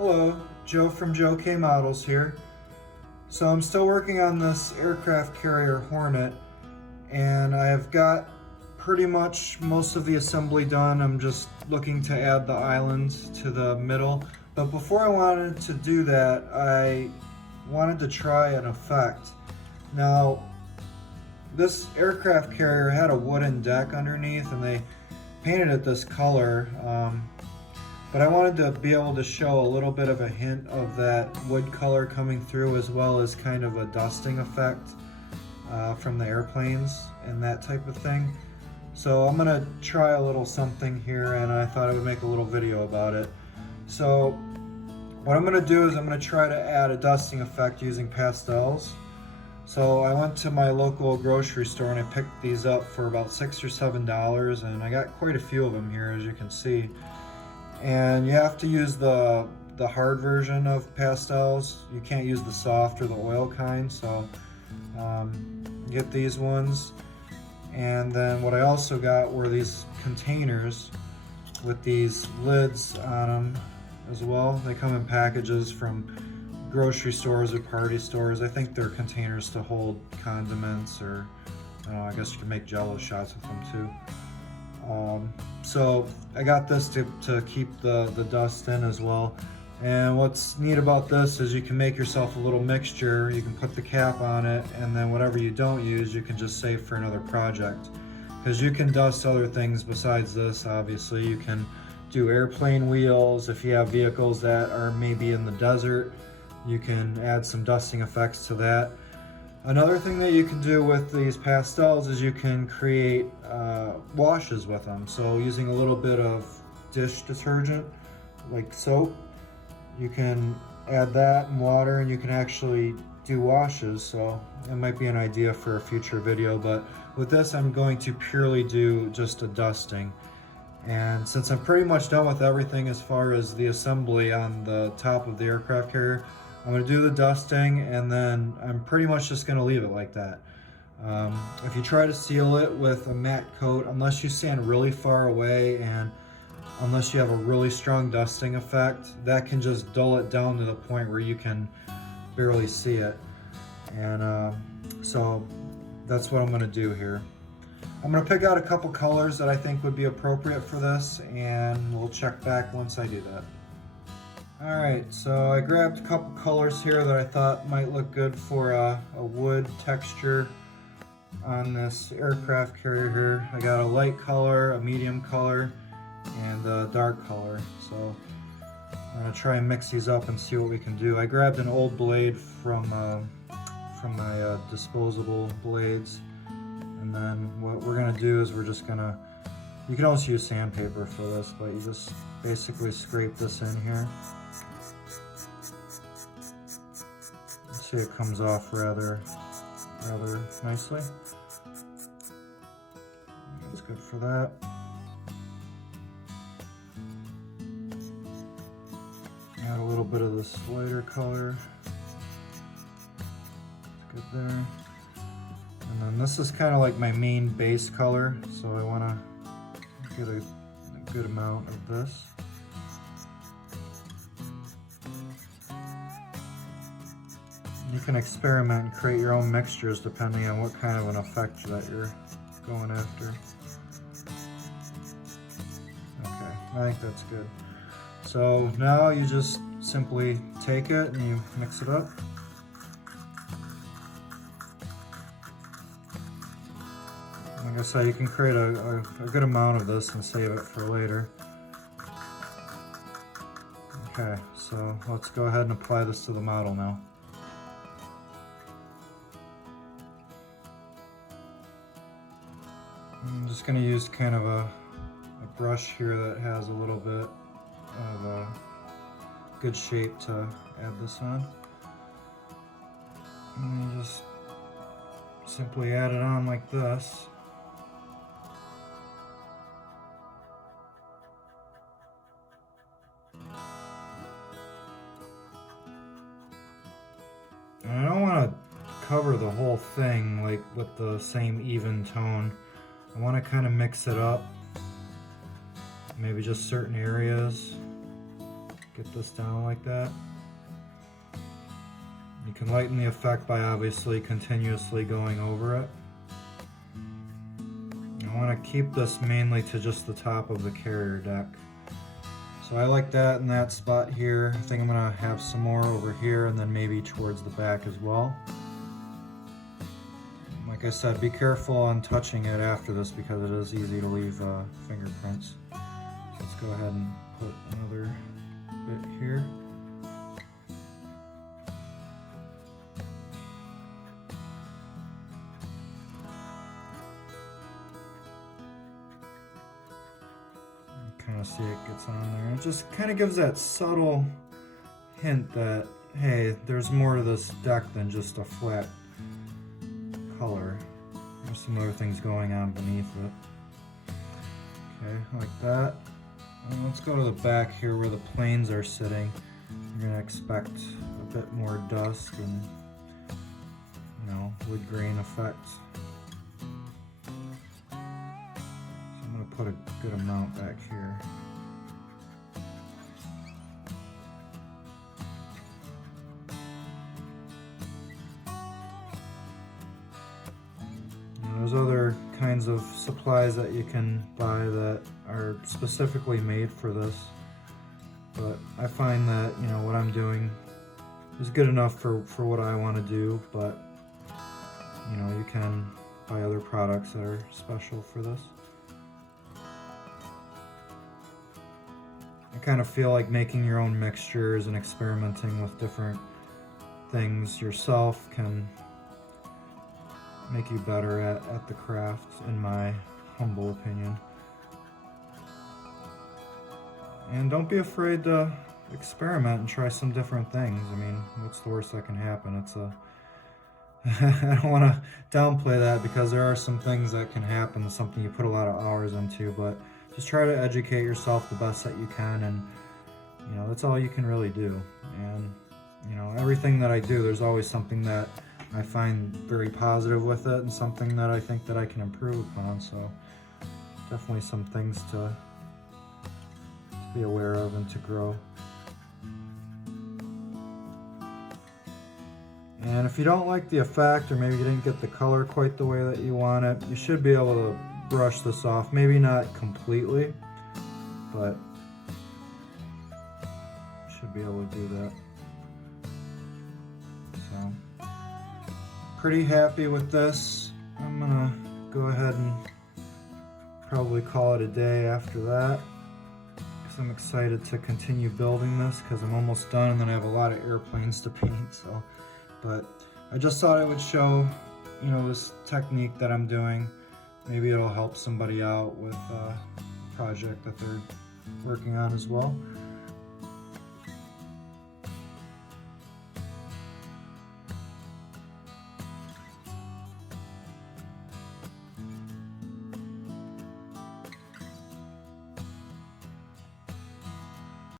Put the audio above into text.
Hello, Joe from Joe K Models here. So I'm still working on this aircraft carrier Hornet, and I've got pretty much most of the assembly done. I'm just looking to add the islands to the middle. But before I wanted to do that, I wanted to try an effect. Now, this aircraft carrier had a wooden deck underneath, and they painted it this color. But I wanted to be able to show a little bit of a hint of that wood color coming through, as well as kind of a dusting effect from the airplanes and that type of thing. So I'm gonna try a little something here, and I thought I would make a little video about it. So what I'm gonna do is I'm gonna try to add a dusting effect using pastels. So I went to my local grocery store and I picked these up for about $6 or $7, and I got quite a few of them here, as you can see. And you have to use the hard version of pastels. You can't use the soft or the oil kind, so get these ones. And then what I also got were these containers with these lids on them as well. They come in packages from grocery stores or party stores. I think they're containers to hold condiments, or I don't know, I guess you can make Jello shots with them too. So I got this to keep the dust in as well. And what's neat about this is you can make yourself a little mixture. You can put the cap on it, and then whatever you don't use, you can just save for another project. Because you can dust other things besides this, obviously. You can do airplane wheels. If you have vehicles that are maybe in the desert, you can add some dusting effects to that. Another thing that you can do with these pastels is you can create washes with them. So using a little bit of dish detergent, like soap, you can add that and water, and you can actually do washes. So it might be an idea for a future video, but with this I'm going to purely do just a dusting. And since I'm pretty much done with everything as far as the assembly on the top of the aircraft carrier, I'm going to do the dusting, and then I'm pretty much just going to leave it like that. If you try to seal it with a matte coat, unless you stand really far away and unless you have a really strong dusting effect, that can just dull it down to the point where you can barely see it. And so that's what I'm going to do here. I'm going to pick out a couple colors that I think would be appropriate for this, and we'll check back once I do that. Alright, so I grabbed a couple colors here that I thought might look good for a wood texture on this aircraft carrier here. I got a light color, a medium color, and a dark color. So I'm going to try and mix these up and see what we can do. I grabbed an old blade from my disposable blades, and then what we're going to do is we're just going to, you can also use sandpaper for this, but you just basically scrape this in here. See, it comes off rather nicely. That's good for that. Add a little bit of this lighter color. Good there. And then this is kind of like my main base color, so I want to get a good amount of this. You can experiment and create your own mixtures depending on what kind of an effect that you're going after. Okay, I think that's good. So now you just simply take it and you mix it up. Like I said, you can create a good amount of this and save it for later. Okay, so let's go ahead and apply this to the model now. I'm just going to use kind of a brush here that has a little bit of a good shape to add this on. And you just simply add it on like this. And I don't want to cover the whole thing like with the same even tone. I want to kind of mix it up, maybe just certain areas, get this down like that. You can lighten the effect by obviously continuously going over it. I want to keep this mainly to just the top of the carrier deck. So I like that in that spot here. I think I'm going to have some more over here and then maybe towards the back as well. Like I said, be careful on touching it after this because it is easy to leave fingerprints. So let's go ahead and put another bit here. Kind of see it gets on there. It just kind of gives that subtle hint that, hey, there's more to this deck than just a flat color. There's some other things going on beneath it. Okay, like that. And let's go to the back here where the planes are sitting. You're going to expect a bit more dust and, you know, wood grain effect. Put a good amount back here. There's other kinds of supplies that you can buy that are specifically made for this, but I find that, you know, what I'm doing is good enough for what I want to do, but you know, you can buy other products that are special for this. I kind of feel like making your own mixtures and experimenting with different things yourself can make you better at the craft, in my humble opinion. And don't be afraid to experiment and try some different things. I mean, what's the worst that can happen? It's a I don't want to downplay that because there are some things that can happen, something you put a lot of hours into, but just try to educate yourself the best that you can, and you know, that's all you can really do. And you know, everything that I do, there's always something that I find very positive with it and something that I think that I can improve upon. So definitely some things to be aware of and to grow. And if you don't like the effect, or maybe you didn't get the color quite the way that you want it, you should be able to brush this off. Maybe not completely, but you should be able to do that. So, pretty happy with this. I'm gonna go ahead and probably call it a day after that, because I'm excited to continue building this because I'm almost done, and then I have a lot of airplanes to paint. So, but I just thought I would show, you know, this technique that I'm doing. Maybe it'll help somebody out with a project that they're working on as well.